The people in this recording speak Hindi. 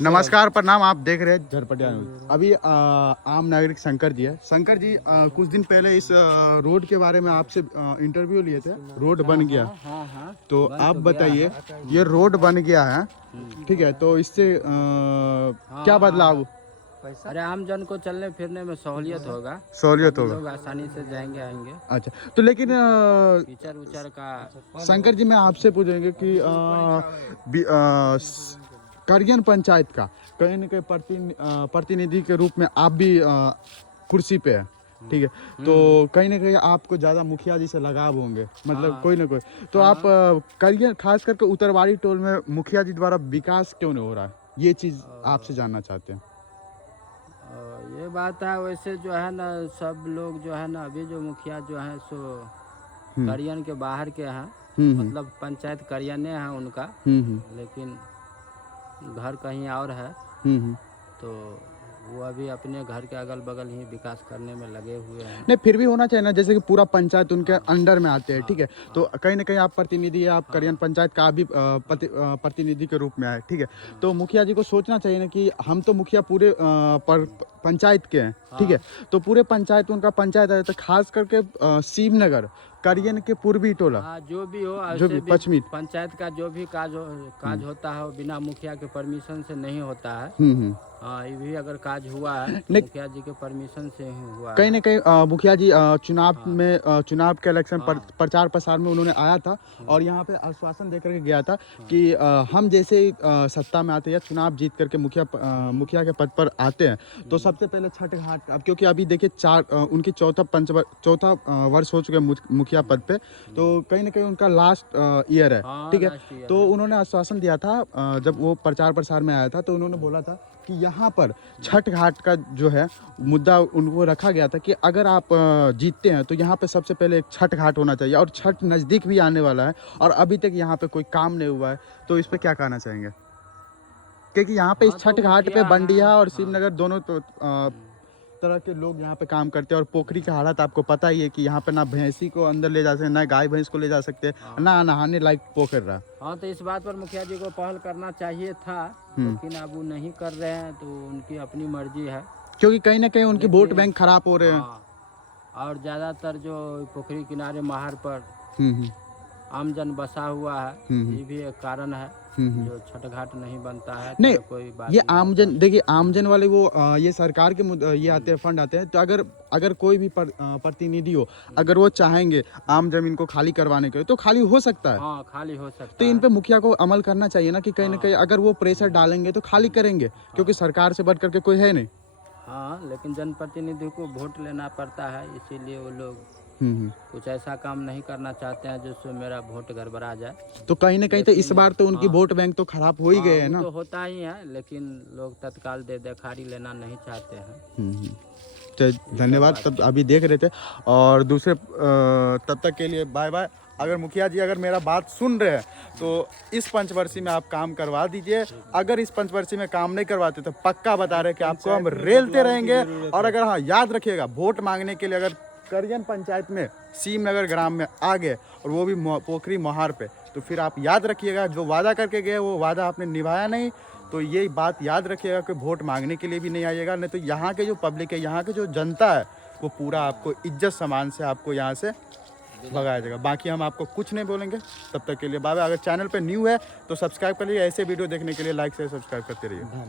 नमस्कार, प्रणाम। आप देख रहे हैं झरपटिया न्यूज। अभी आम नागरिक शंकर जी है। शंकर जी, कुछ दिन पहले इस रोड के बारे में आपसे इंटरव्यू लिए थे। रोड बन गया। हाँ, तो आप बताइए, ये रोड बन गया है, ठीक है, तो इससे क्या बदलाव? अरे आम जन को चलने फिरने में सहूलियत होगा। सहूलियत होगा। लोग आसानी से जाएंगे आएंगे। अच्छा, तो लेकिन कीचड़ उचड़ का शंकर जी, मैं आपसे पूछेंगे कि करियन पंचायत का कहीं न कहीं प्रतिनिधि के रूप में आप भी कुर्सी पे है, ठीक है, तो कहीं ना कहीं आपको ज़्यादा मुखिया जी से लगाव होंगे, मतलब कोई ना कोई। तो आप करियन, खास करके उत्तरवाड़ी टोल में मुखिया जी द्वारा विकास क्यों नहीं हो रहा है, ये चीज़ आपसे जानना चाहते हैं। ये बात है। वैसे जो है ना, सब लोग जो है ना, अभी जो मुखिया जो है सो करियन के बाहर के हैं। मतलब पंचायत करियने हैं उनका, लेकिन घर कहीं और है। तो वो अभी अपने घर के अगल बगल ही विकास करने में लगे हुए हैं। नहीं, फिर भी होना चाहिए ना, जैसे कि पूरा पंचायत उनके अंडर में आते हैं, ठीक है, तो कहीं ना कहीं आप प्रतिनिधि है, आप करियन पंचायत का भी प्रतिनिधि के रूप में आए, ठीक है, तो मुखिया जी को सोचना चाहिए ना कि हम तो मुखिया पूरे पंचायत के हैं, ठीक है, तो पूरे पंचायत उनका पंचायत है, तो खास करके शिवनगर करियन के पूर्वी टोला, जो भी हो, जो भी पश्चिमी पंचायत का जो भी काज होता है वो बिना मुखिया के परमिशन से नहीं होता है। हाँ, ये भी अगर काज हुआ है तो मुखिया जी के परमिशन से ही हुआ है। कहीं ना कहीं मुखिया जी चुनाव के इलेक्शन प्रचार प्रसार में उन्होंने आया था और यहाँ पे आश्वासन देकर के गया था कि हम जैसे ही सत्ता में आते हैं या चुनाव जीत करके मुखिया के पद पर आते हैं तो सबसे पहले छठ घाट, अब क्योंकि अभी देखिए उनकी चौथा वर्ष हो चुके हैं मुखिया पद पे, तो कहीं ना कहीं उनका लास्ट ईयर है, ठीक है, तो उन्होंने आश्वासन दिया था जब वो प्रचार प्रसार में आया था, तो उन्होंने बोला था कि यहाँ पर छठ घाट का जो है मुद्दा उनको रखा गया था कि अगर आप जीतते हैं तो यहाँ पे सबसे पहले एक छठ घाट होना चाहिए, और छठ नज़दीक भी आने वाला है और अभी तक यहाँ पे कोई काम नहीं हुआ है, तो इस पे क्या कहना चाहेंगे? क्योंकि यहाँ पे इस छठ घाट पे बंडिया और शिवनगर दोनों तरह के लोग यहाँ पे काम करते हैं, और पोखरी का हालत आपको पता ही है कि यहाँ पे ना भैंसी को अंदर ले जा सकते, ना गाय भैंस को ले जा सकते, ना नहाने लायक पोखर रहा। हाँ, तो इस बात पर मुखिया जी को पहल करना चाहिए था, लेकिन अब वो नहीं कर रहे हैं, तो उनकी अपनी मर्जी है, क्योंकि कहीं ना कहीं उनकी वोट बैंक खराब हो रहे हैं। और ज़्यादातर जो पोखरी किनारे महार पर आमजन बसा हुआ है, ये भी एक कारण है जो छठ घाट नहीं बनता है। नहीं, कोई बात ये आमजन, देखिए आमजन वाले वो ये सरकार के ये आते हैं, फंड आते हैं, तो अगर कोई भी प्रतिनिधि हो, अगर वो चाहेंगे आम जमीन को खाली करवाने के लिए तो खाली हो सकता है। हाँ, खाली हो सकता है। तो इन पे मुखिया को अमल करना चाहिए ना कि कहीं ना कहीं अगर वो प्रेशर डालेंगे तो खाली करेंगे, क्योंकि सरकार से बढ़ करके कोई है नहीं। हाँ, लेकिन जनप्रतिनिधि को वोट लेना पड़ता है, इसीलिए वो लोग कुछ ऐसा काम नहीं करना चाहते हैं जिससे मेरा वोट गड़बड़ा जाए। तो कहीं ना कहीं तो इस बार तो उनकी वोट बैंक तो खराब हो ही गए हैं ना। तो होता ही है, लेकिन लोग तत्काल देखाड़ी लेना नहीं चाहते हैं। तो धन्यवाद, तब अभी देख रहे थे, और दूसरे तब तक के लिए बाय बाय। अगर मुखिया जी अगर मेरा बात सुन रहे हैं तो इस पंचवर्षीय में आप काम करवा दीजिए। अगर इस पंचवर्षीय में काम नहीं करवाते तो पक्का बता रहे कि आपको हम रेलते रहेंगे। और अगर हाँ, याद रखिएगा, वोट मांगने के लिए अगर करियन पंचायत में शिवनगर ग्राम में आ गए और वो भी पोखरी मोहार पे, तो फिर आप याद रखिएगा जो वादा करके गए वो वादा आपने निभाया नहीं, तो ये बात याद रखिएगा कि वोट मांगने के लिए भी नहीं आइएगा, नहीं तो यहाँ के जो पब्लिक है, यहाँ के जो जनता है, वो पूरा आपको इज्जत सम्मान से आपको यहाँ से भगाया जाएगा। बाकी हम आपको कुछ नहीं बोलेंगे। तब तक के लिए बाय बाय। अगर चैनल पे न्यू है तो सब्सक्राइब कर लीजिए, ऐसे वीडियो देखने के लिए लाइक से सब्सक्राइब करते रहिए।